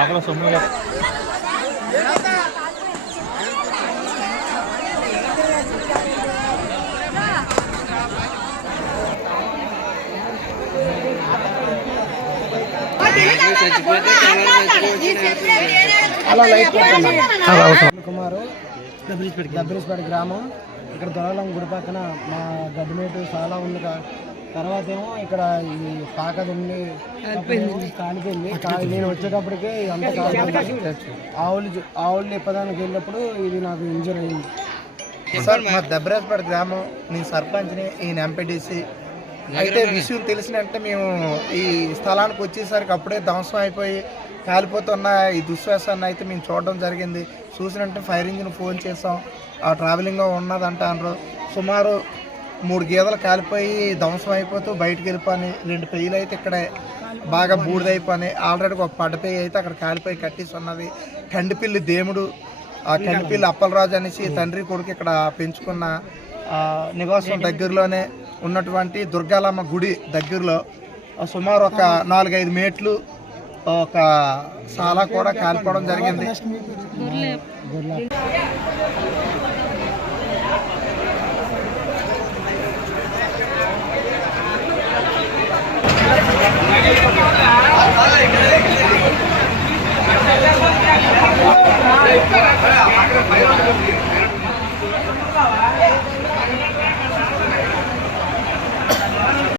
ఆకలి సొమ్ము కుమారు దబ్బరీస్పేట గ్రామం. ఇక్కడ దొరలం గుడి పక్కన మా గడ్డిమేటు చాలా ఉంది. తర్వాత ఏమో ఇక్కడ ఈ పాకది ఉండి కాలిపోయింది. నేను వచ్చేటప్పటికే అంత ఆవులు ఇప్పదానికి వెళ్ళినప్పుడు ఇది నాకు ఇంజరీ అయింది. సార్ మా దబ్బరీస్పేట గ్రామం, నేను సర్పంచ్ని, ఈయన ఎంపీటీసీ. అయితే విషయం తెలిసినంటే మేము ఈ స్థలానికి వచ్చేసరికి అప్పుడే ధ్వంసం అయిపోయి కాలిపోతున్న ఈ దుశ్వాసాన్ని అయితే మేము చూడడం జరిగింది. చూసినట్టే ఫైర్ ఇంజిన్ ఫోన్ చేసాం, ఆ ట్రావెలింగ్ ఉన్నదంట అన్నారు. సుమారు 3 గేదెలు కాలిపోయి ధ్వంసం అయిపోతూ బయటకు వెళ్ళిపోయి 2 పెయ్యలు అయితే ఇక్కడ బాగా బూడిదైపోయి ఆల్రెడీ ఒక పడ్డపెయ్యి అయితే అక్కడ కాలిపోయి కట్టేసి ఉన్నది. కండిపిల్లి దేవుడు, ఆ కండిపిల్లి అప్పలరాజు అనేసి తండ్రి కొడుకు ఇక్కడ పెంచుకున్న నివాసం దగ్గరలోనే ఉన్నటువంటి దుర్గాలమ్మ గుడి దగ్గరలో సుమారు ఒక 4-5 మేట్లు ఒక సాలా కూడా కాలిపోవడం జరిగింది. Hey,